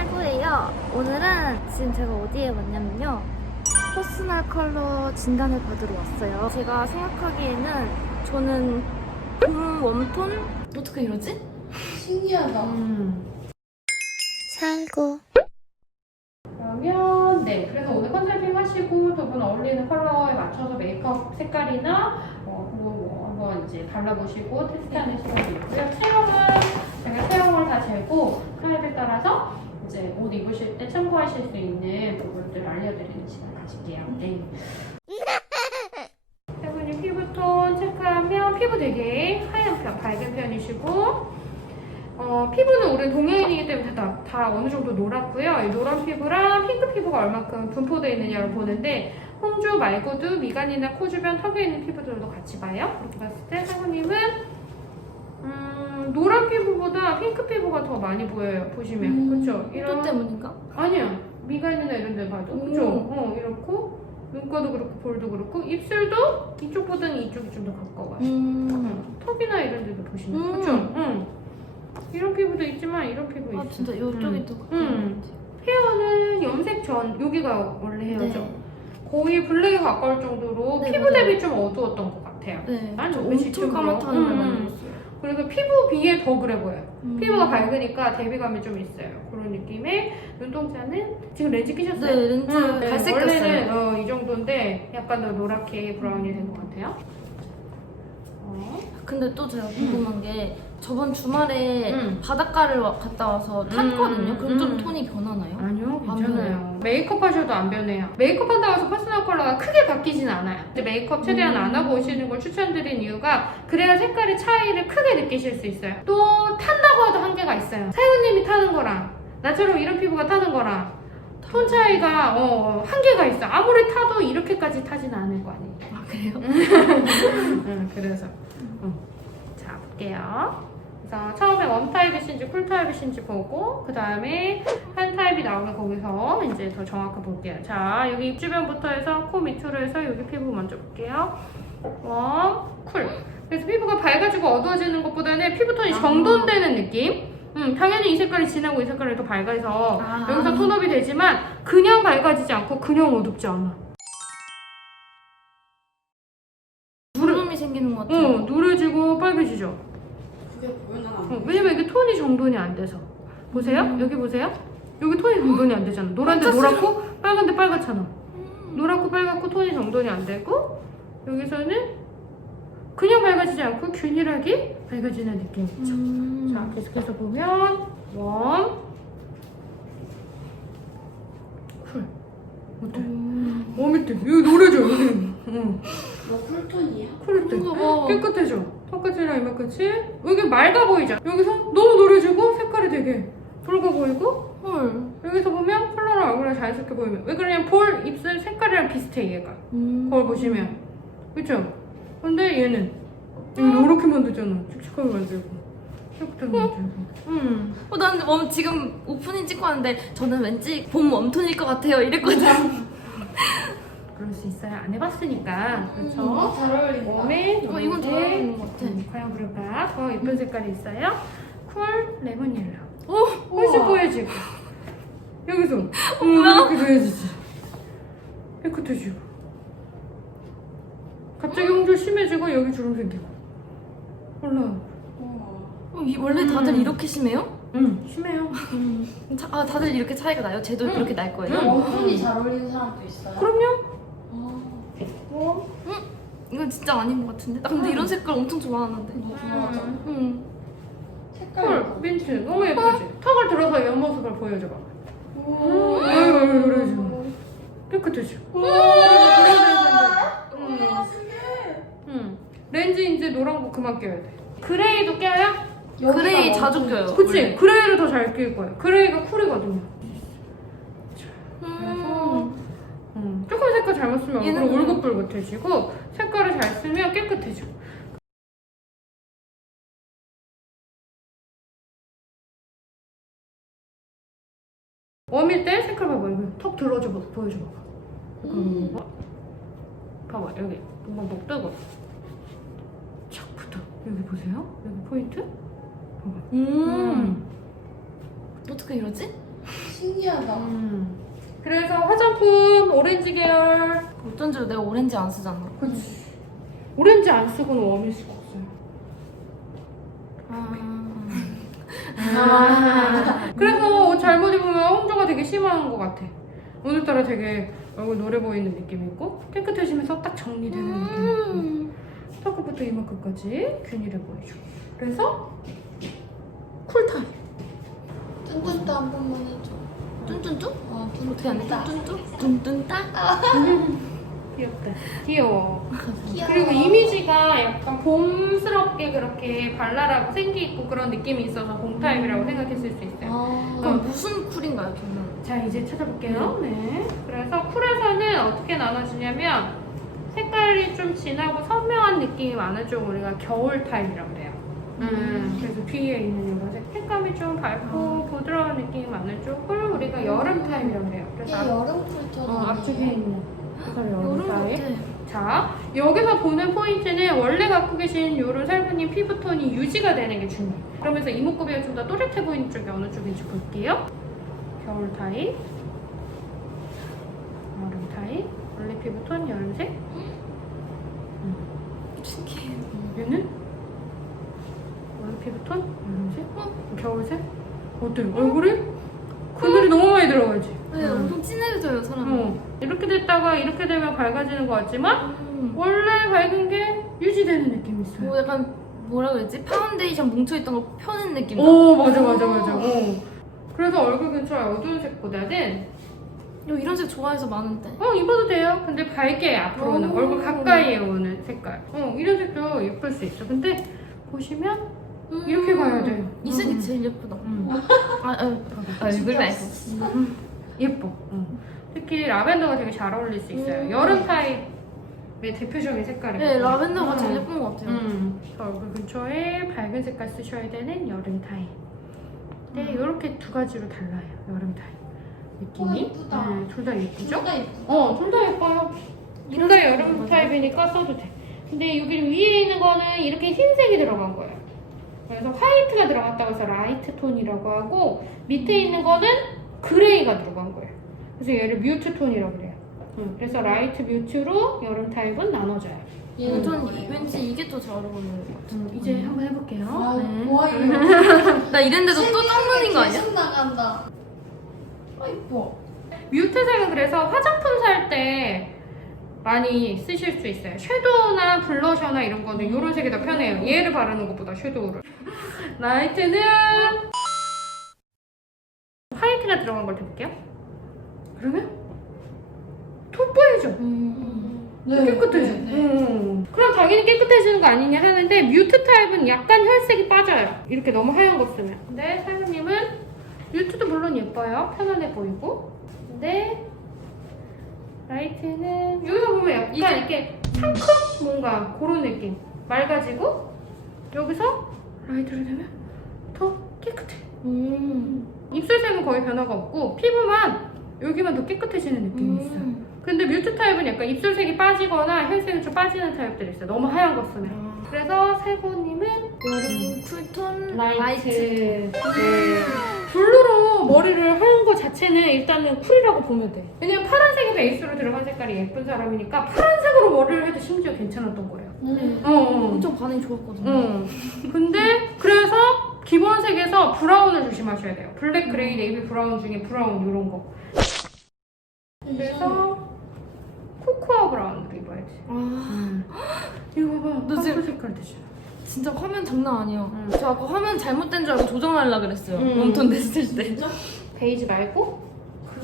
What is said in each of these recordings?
쌀구예요. 오늘은 지금 제가 어디에 왔냐면요. 퍼스널 컬러 진단을 받으러 왔어요. 제가 생각하기에는 저는 봄 웜톤? 어떻게 이러지? 신기하다. 살구. 그러면 네, 그래서 오늘 컨설팅 하시고 두 분 어울리는 컬러에 맞춰서 메이크업 색깔이나 어, 그거 뭐 한번 이제 발라보시고 테스트하는 시간이 있고요. 체형은 제가 체형을 다 재고 따라서 입으실 때 참고하실 수 있는 부분들 알려드리는 시간 가질게요. 네. 세분이 피부톤 체크하면 피부 되게 하얀 편, 밝은 편이시고 어, 피부는 우리 동양인이기 때문에 다, 다 어느 정도 노랗고요. 이 노란 피부랑 핑크 피부가 얼마큼 분포되어 있느냐를 보는데 홍조 말고도 미간이나 코 주변 턱에 있는 피부들도 같이 봐요. 이렇게 봤을 때 사부님은 음, 노란 피부보다 핑크 피부가 더 많이 보여요. 보시면 음, 그렇죠? 또 때문인가? 아니야 미간이나 이런 데 봐도 오. 그죠? 어 이렇고 눈가도 그렇고 볼도 그렇고 입술도 이쪽보다는 이쪽이 좀 더 가까워요. 음. 응. 턱이나 이런 데도 보시면 음. 그죠? 응. 이런 피부도 있지만 이런 피부 있어. 아 진짜 이쪽이 음. 더 음. 헤어는 염색 전 여기가 원래 헤어죠. 네. 거의 블랙에 가까울 정도로 네, 피부. 대비 좀 어두웠던 것 같아요. 네. 아니, 엄청 까맣다는 말 그래요? 많이 음. 들었어요. 그래서 피부 비에 더 그래 보여요. 음. 피부가 밝으니까 대비감이 좀 있어요. 그런 느낌의 눈동자는 지금 렌즈 끼셨어요? 네, 렌즈 응, 갈색 원래는 꼈어요. 어, 이 정도인데 약간 더 노랗게 브라운이 된 것 같아요. 어. 근데 또 제가 궁금한 게 저번 주말에 음. 바닷가를 와- 갔다 와서 탔거든요. 음, 그럼 좀 음. 톤이 변하나요? 아니요, 안 괜찮아요. 메이크업 하셔도 안 변해요. 메이크업 한다고 해서 퍼스널 컬러가 크게 바뀌진 않아요. 근데 메이크업 최대한 음. 안 하고 오시는 걸 추천드린 이유가 그래야 색깔의 차이를 크게 느끼실 수 있어요. 또 탄다고 해도 한계가 있어요. 사연님이 타는 거랑 나처럼 이런 피부가 타는 거랑 톤 차이가 어, 한계가 있어. 아무리 타도 이렇게까지 타진 않을 거 아니에요. 아 그래요? 응, 그래서 응. 자 볼게요. 그래서 처음에 원 타입이신지 쿨 타입이신지 보고 그 다음에 한 타입이 나오면 거기서 이제 더 정확히 볼게요. 자 여기 입 주변부터 해서 코 밑으로 해서 여기 피부 먼저 볼게요. 원, 쿨. 그래서 피부가 밝아지고 어두워지는 것보다는 피부톤이 아. 정돈되는 느낌. 음, 당연히 이 색깔이 진하고 이 색깔이 더 밝아서 아. 여기서 톤업이 되지만 그냥 밝아지지 않고 그냥 어둡지 않아. 주름이 생기는 것 어, 같아요. 노래지 고 빨개지죠. 그게 보여나? 어, 왜냐면 이게 톤이 정돈이 안 돼서 보세요 음. 여기 보세요 여기 톤이 정돈이 안 되잖아 노란데 노랗고 빨간데 빨갛잖아 음. 노랗고 빨갛고 톤이 정돈이 안 되고 여기서는 그냥 밝아지지 않고 균일하게 밝아지는 느낌이죠 음. 자 계속해서 보면 원 쿨. 어때? 음. 웜일 때 여기 노래져 여기 응. 너 쿨톤이야? 때 봐. 깨끗해져. 턱끝이랑 이마끝이 여기 맑아 보이죠? 여기서 너무 노래지고 색깔이 되게 붉어 보이고 헐. 여기서 보면 컬러랑 얼굴이랑 자연스럽게 보이면 왜 그러냐면 볼 입술 색깔이랑 비슷해 얘가 음. 거울 보시면 그쵸? 근데 얘는 여기 노랗게 만들잖아 칙칙하게 만들고 깨끗하게 만들고 음. 어, 난 웜 지금 오프닝 찍고 왔는데 저는 왠지 봄 웜톤일 것 같아요 이랬거든. 그럴 수 있어요 안 해봤으니까 그렇죠? 어? 잘 어울린다. 웜에 어, 이건 잘 어울리는 것 같아. 음, 과연 그럴까? 더 예쁜 색깔이 있어요 쿨 레몬 옐로우 오, 훨씬 우와. 보여지고 여기서 음, 뭐야? 이렇게 보여지지 깨끗해지고 갑자기 홍조 심해지고 여기 주름 생기고 올라 우와. 어, 이- 원래 다들 음. 이렇게 심해요? 응 심해요 자, 아 다들 이렇게 차이가 나요? 쟤도 음. 이렇게 날 거예요? 음. 웜톤이 잘 어울리는 사람도 있어요? 그럼요 어, 뭐 이건 진짜 아닌 것 같은데? 나 근데 음. 이런 색깔 엄청 좋아하는데. 너 좋아하잖아. 응. 색깔. 콜 민트 너무 예쁘지 턱을 들어서 옆모습을 보여줘봐 오. 아이고 아이고 그래 좀 깨끗해지고 음. 우와, 신기해. 응 렌즈 이제 노란 거 그만 껴야 돼 그레이도 껴요? 그레이. 자주 껴요. 그치 원래. 그레이를 더 잘 낄 거예요 그레이가 쿨이거든요 음. 음, 잘못 쓰면 얼굴 울긋불긋해지고 색깔을 잘 쓰면 깨끗해지고 웜일 때 색깔 봐봐 여기 턱 들어줘 봐 보여줘 봐봐 음. 음. 봐봐 여기 뭔가 목 뜨고 착 붙어 여기 보세요 여기 포인트 봐봐 음. 어떻게 이러지? 신기하다. 음. 그래서 화장품 오렌지 계열. 어쩐지 내가 오렌지 안 쓰잖아. 그렇지. 오렌지 안 쓰고는 웜일 수가 없어요. 아. 그래서 옷 잘못 입으면 홍조가 되게 심한 것 같아. 오늘따라 되게 얼굴 노래 보이는 느낌이 있고 깨끗해지면서 딱 정리되는 느낌이 있고 음. 턱끝부터 이만큼까지 균일해 보이죠. 그래서 쿨타임. 뚠뚠따 한 번만 해줘. 뚠뚠뚠? 어? 뚠뚠따. 뚠뚠? 뚠뚠따? 귀엽다. 귀여워. 귀여워. 그리고 이미지가 약간 봄스럽게 그렇게 발랄하고 생기 있고 그런 느낌이 있어서 봄 타입이라고 생각했을 수 있어요. 아, 그럼 무슨 쿨인가요, 저는? 자 이제 찾아볼게요. 네. 그래서 쿨에서는 어떻게 나눠지냐면 색깔이 좀 진하고 선명한 느낌이 많은 쪽 우리가 겨울 타입이라고 그래요. 음, 그래서 뒤에 있는 이거 색감이 좀 밝고 부드러운 느낌이 많은 쪽을 우리가 여름 타입이라고 그래요. 이게 그래서 앞- 여름 쿨톤 어, 앞쪽에 있는 그래서 여름. 같아. 자, 여기서 보는 포인트는 원래 갖고 계신 이런 살구님 피부톤이 유지가 되는 게 중요해요. 그러면서 이목구비가 좀 더 또렷해 보이는 쪽이 어느 쪽인지 볼게요. 겨울 타입, 여름 타입, 원래 피부톤 여름색, 신기해. 얘는 원래 피부톤 여름색, 어? 겨울색. 어때요? 얼굴에 그늘이 너무 많이 들어가지. 네, 음. 엄청 진해져요, 사람이. 어, 이렇게 됐다가 이렇게 되면 밝아지는 것 같지만 음. 원래 밝은 게 유지되는 느낌이 있어요. 뭐 약간 뭐라 그랬지? 파운데이션 뭉쳐있던 거 펴는 느낌. 오 맞아 맞아 맞아. 어. 그래서 얼굴 근처에 어두운 색보다는 요 이런 색 좋아해서 많은데. 어 입어도 돼요. 근데 밝게 앞으로는 오. 얼굴 가까이에 오는 색깔. 어 이런 색도 예쁠 수 있어. 근데 보시면 이렇게 가야 돼요. 이 색이 음. 제일 예쁘다. 음. 아, 아, 얼굴 말고. 예뻐. 어. 특히 라벤더가 되게 잘 어울릴 수 있어요. 음. 여름 타입의 대표적인 색깔이거든요. 네, 라벤더가 음. 제일 예쁜 것 같아요. 음, 얼굴 근처에 밝은 색깔 쓰셔야 되는 여름 타입. 네, 이렇게 두 가지로 달라요. 여름 타입. 느낌이. 어, 예쁘다. 네, 둘다 예쁘죠? 진짜 예쁘다. 어, 둘 다 예뻐요. 둘 다 여름 타입이니까 써도 돼. 근데 여기 위에 있는 거는 이렇게 흰색이 들어간 거예요. 그래서 화이트가 들어갔다고 해서 라이트 톤이라고 하고 밑에 있는 거는 그레이가 들어간 거예요. 그래서 얘를 뮤트 톤이라고 그래요. 음, 그래서 라이트 뮤트로 여름 타입은 나눠져요. 얘는 전 뭐예요? 왠지 이게 더 잘 어울리는 것 같아. 음, 이제 한번 해볼게요. 아, 네. 와 이거. 나 이랬는데도 또 짱눈인 거 아니야? 계속 나간다. 아 이뻐. 뮤트색은 그래서 화장품 살 때 많이 쓰실 수 있어요. 섀도우나 블러셔나 이런 거는 이런 색이 더 편해요. 얘를 바르는 것보다 섀도우를. 라이트는 화이트가 들어간 걸 해볼게요. 그러면 돋보이죠? 음. 깨끗해져. 네, 네. 음. 그럼 당연히 깨끗해지는 거 아니냐 하는데 뮤트 타입은 약간 혈색이 빠져요. 이렇게 너무 하얀 거 쓰면. 근데 사장님은 뮤트도 물론 예뻐요. 편안해 보이고. 근데 라이트는 여기서 보면 약간 이게- 이렇게 상큼 뭔가 그런 느낌. 맑아지고 여기서 라이트를 대면 더 깨끗해. 음. 입술색은 거의 변화가 없고 피부만 여기만 더 깨끗해지는 느낌이 있어요. 음. 근데 뮤트 타입은 약간 입술색이 빠지거나 혈색이 좀 빠지는 타입들이 있어요. 너무 하얀 거 쓰면. 아. 그래서 세고님은 여름 쿨톤 라이트. 라이트. 네. 블루로 머리를 하얀 거 자체는 일단은 쿨이라고 보면 돼. 왜냐면 파란색이 베이스로 들어간 색깔이 예쁜 사람이니까 파란색으로 머리를 해도 심지어 괜찮았던 거예요. 음. 어, 어. 엄청 반응이 좋았거든요. 응. 근데 그래서 기본색에서 브라운을 조심하셔야 돼요. 블랙, 그레이, 네이비 브라운 중에 브라운 이런 거. 그래서 코코아 브라운으로 입어야지. 아, 이거 봐. 너 지금- 색깔 되죠. 진짜 화면 장난 아니야. 응. 저 아까 화면 잘못된 줄 알고 조정하려 그랬어요. 음. 웜톤 됐을 때. 베이지 말고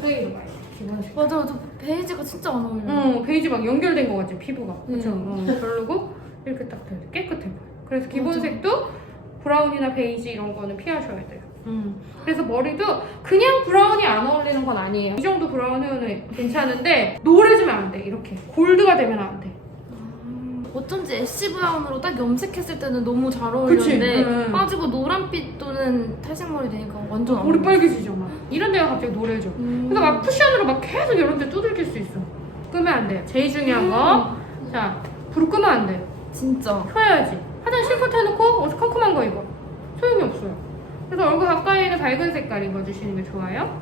그레이로 가야 돼. 기본 색. 맞아, 맞아. 베이지가 진짜 안 어울려. 응, 베이지 막 연결된 거 같지 피부가. 네. 그렇죠. 어, 별로고 이렇게 딱 돼. 깨끗해 보여. 그래서 기본색도 브라운이나 베이지 이런 거는 피하셔야 돼요. 음. 그래서 머리도 그냥 브라운이 안 어울리는 건 아니에요. 이 정도 브라운은 괜찮은데 노래지면 안 돼. 이렇게 골드가 되면 안 돼. 어쩐지 애쉬 브라운으로 딱 염색했을 때는 너무 잘 어울렸는데? 응. 빠지고 노란빛 또는 탈색 머리 되니까 완전 안 머리 어울려. 빨개지죠 막. 이런 데가 갑자기 노래져. 음. 그래서 막 쿠션으로 막 계속 이런 데 두들길 수 있어. 끄면 안 돼요. 제일 중요한 거. 자, 불 끄면 안 돼요. 진짜. 켜야지. 화장 실컷 해놓고 어서 컴컴한 거 입어. 소용이 없어요. 그래서 얼굴 가까이는 밝은 색깔 입어주시는 게 좋아요.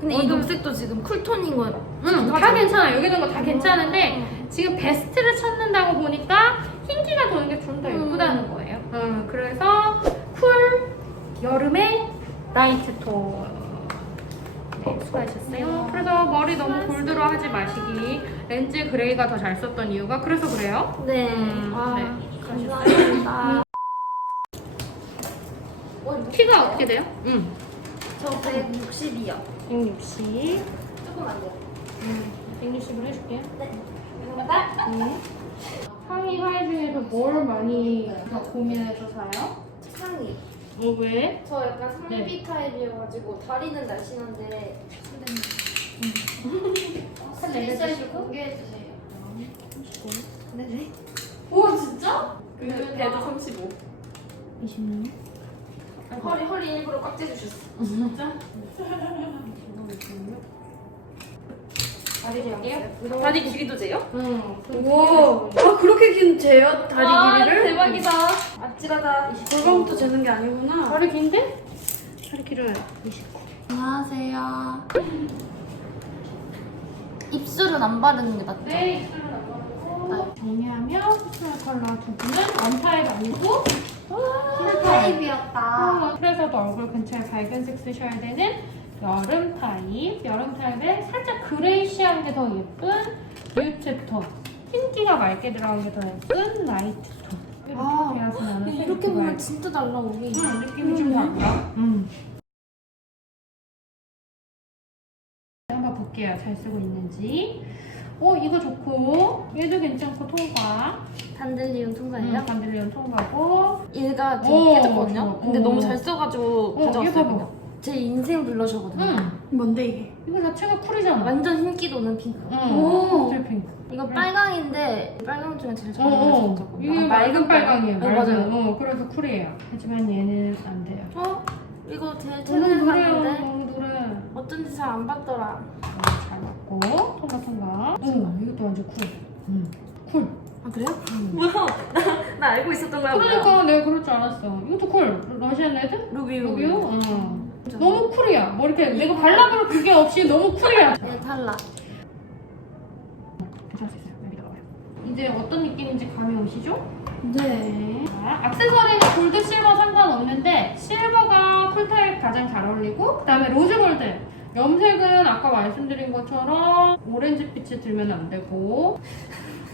근데 이 어두운- 녹색도 지금 쿨톤인 거. 응, 다 괜찮아. 여기 있는 거 다 괜찮은데 지금 베스트를 찾는다고 보니까 흰기가 도는 게 좀 더 음. 예쁘다는 거예요. 음, 그래서 쿨 여름에 라이트 톤. 네, 수고하셨어요. 그래서 머리 너무 골드로 하지 마시기. 렌즈 그레이가 더 잘 썼던 이유가 그래서 그래요. 네. 음, 아, 네. 감사합니다. 키가 어떻게 돼요? 응. 저 160이요. 160. 조금 안 돼요. 음, 160으로 해줄게요. 네. 감사합니다. 네. 상의 하의 중에서 뭘 많이 고민해서 사요? 상의. 뭐 왜? 저 약간 네. 상비 타입이어가지고 다리는 날씬한데 한 스리 내려 사이즈 주시고. 공개해 주세요. 네네. 오 진짜? 배도 35. 26. 허리 허리 일부러 꽉 째주셨어. 진짜? 다리를 다리 길이도 재요? 응. 와, 아 그렇게 긴 재요 다리 와, 길이를? 대박이다. 아찔하다. 골반부터 재는 게 아니구나. 다리 긴데? 다리 길어요. 29. 안녕하세요. 입술은 안 바르는 게 낫죠? 네, 입술은 안 바르고. 정리하면 퍼스널 컬러 두 분은 원타입 아니고 타입이었다. 어, 그래서도 얼굴 근처에 밝은색 쓰셔야 되는 여름 타입. 여름 타입에 살짝 그레이시한 게 더 예쁜 뮤트 톤. 흰기가 맑게 들어간 게 더 예쁜 라이트 톤. 이렇게 아, 되어서 나는 이렇게 보면 진짜 달라 우리. 응, 느낌이 좀 달라. 응. 한번 볼게요. 잘 쓰고 있는지. 어, 이거 좋고. 얘도 괜찮고, 통과. 단델리온 통과예요? 응, 반딜리온 통과고. 얘가 오, 되게 깨졌거든요. 좋아. 근데 오. 너무 잘 써가지고 어, 가져왔어요. 제 인생 블러셔거든요. 응. 뭔데 이게? 이거 자체가 쿨이잖아. 완전 흰기 도는 핑크. 응. 오. 제 핑크. 이거 빨강인데 빨강 중에 제일 잘 어, 어울려서 어. 저거. 이게 아, 맑은 빨강이에요. 네, 맑은. 맞아요. 어, 그래서 쿨이에요. 하지만 얘는 안 돼요. 어? 이거 제일 최근에. 샀는데 너무 노래. 어쩐지 잘안 받더라. 어, 잘 맞고. 통과, 통과. 응, 이것도 완전 쿨. 응. 쿨. 아 그래요? 뭐야? 나 알고 있었던 거야? 그러니까 내가 그럴 줄 알았어. 이것도 쿨. 러시안 레드? 루비 여기요? 루비. 응. 너무 쿨이야. 뭐 이렇게 내가 발라볼 그게 없이 너무 쿨이야. 얘 탈락. 괜찮을 수 있어요. 여기 나와요. 이제 어떤 느낌인지 감이 오시죠? 네. 네. 자, 액세서리는 골드, 실버 상관없는데 실버가 쿨타입 가장 잘 어울리고 그 다음에 로즈 골드. 염색은 아까 말씀드린 것처럼 오렌지 빛이 들면 안 되고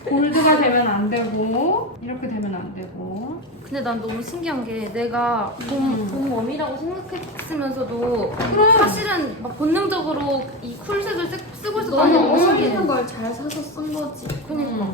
골드가 되면 안 되고 이렇게 되면 안 되고 근데 난 너무 신기한 게 내가 봄, 봄 웜이라고 생각했으면서도 사실은 막 본능적으로 이 쿨색을 쓰, 쓰고 있었던 게 너무 신기해. 어울리는 걸잘 사서 쓴 거지. 그니까.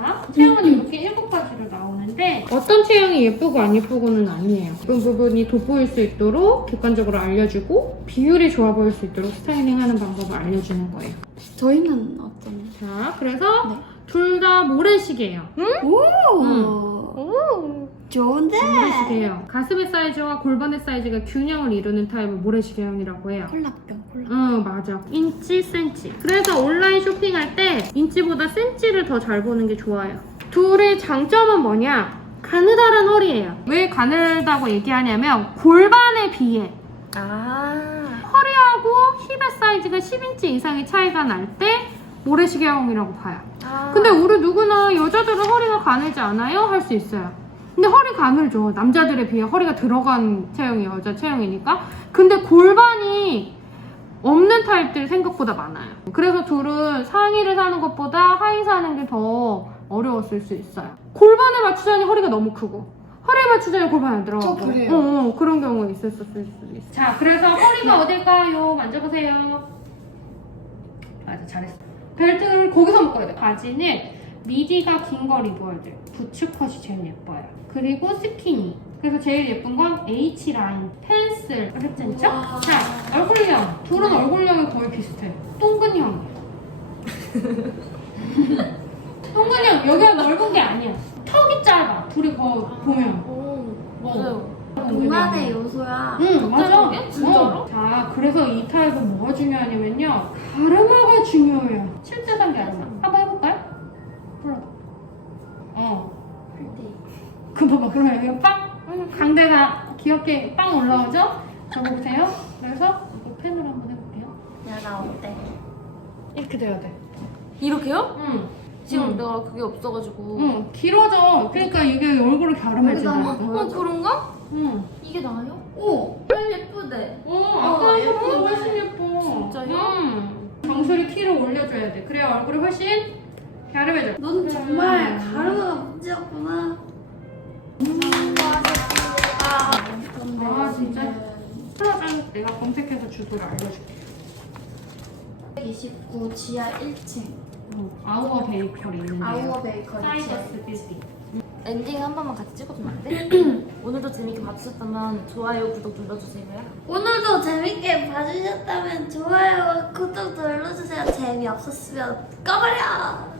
자, 체형은 이렇게 일곱 가지로 나오는데 어떤 체형이 예쁘고 안 예쁘고는 아니에요. 예쁜 부분이 돋보일 수 있도록 객관적으로 알려주고 비율이 좋아 보일 수 있도록 스타일링하는 방법을 알려주는 거예요. 저희는 어떤? 자, 그래서 네. 둘 다 모래시계예요. 오. 음. 오. 좋은데. 모래시계예요. 가슴의 사이즈와 골반의 사이즈가 균형을 이루는 타입을 모래시계형이라고 해요. 콜라병 콜라. 응 맞아 인치 센치 그래서 온라인 쇼핑할 때 인치보다 센치를 더 잘 보는 게 좋아요 둘의 장점은 뭐냐 가느다란 허리예요 왜 가늘다고 얘기하냐면 골반에 비해 아. 허리하고 힙의 사이즈가 10인치 이상의 차이가 날 때 모래시계형이라고 봐요 아. 근데 우리 누구나 여자들은 허리가 가늘지 않아요? 할 수 있어요. 근데 허리 가늘죠. 남자들에 비해 허리가 들어간 체형이 여자 체형이니까. 근데 골반이 없는 타입들이 생각보다 많아요. 그래서 둘은 상의를 사는 것보다 하의 사는 게 더 어려웠을 수 있어요. 골반에 맞추자니 허리가 너무 크고 허리에 맞추자니 골반이 안 들어가고 저 그래요. 어, 어, 그런 경우가 있었을 수도 있어요. 자, 그래서 허리가 어딜까요? 만져보세요. 맞아, 잘했어. 벨트를 거기서 묶어야 돼. 바지는 미디가 긴 걸 입어야 돼. 부츠 컷이 제일 예뻐요. 그리고 스키니. 그래서 제일 예쁜 건 H라인, 펜슬. 괜찮죠? 우와. 자, 얼굴형. 둘은 얼굴형이 거의 비슷해. 동근형. 동근형. 여기가 넓은 게 아니야. 턱이 짧아. 둘이 거 보면. 오. 맞아요. 동안의 요소야. 응, 맞아. 턱 진짜로? 어. 자, 그래서 이 타입은 뭐가 중요하냐면요. 가르마가 중요해요. 실제 단계 가르마. 한번 해볼까요? 불러봐. 어. 그 봐봐. 그러면 여기 빵! 강대가 귀엽게 빵 올라오죠? 자, 보세요. 그래서 이거 펜으로 한번 해볼게요. 이렇게 돼야 돼. 이렇게요? 응. 지금 응. 내가 그게 없어가지고. 응, 길어져. 그러니까 이게 얼굴을. 한번 어 그런가? 응. 이게 나아요? 오, 헐 예쁘대. 어, 아까 예쁘네. 예쁘고 훨씬 예뻐. 진짜요? 응. 정수리 키를 올려줘야 돼. 그래야 얼굴이 훨씬 갸름해져. 넌 정말 가루가 문제였구나. 아, 진짜? 내가 검색해서 주소를 알려줄게. 29 지하 1층 어, 아우어 베이커리 있는데요. 아우어 베이커리 사이버스 비스티. 엔딩 한 번만 같이 찍어주면 안 돼? 오늘도 재밌게 봐주셨다면 좋아요, 구독 눌러주세요. 오늘도 재밌게 봐주셨다면 좋아요, 구독 눌러주세요. 재미없었으면 꺼버려!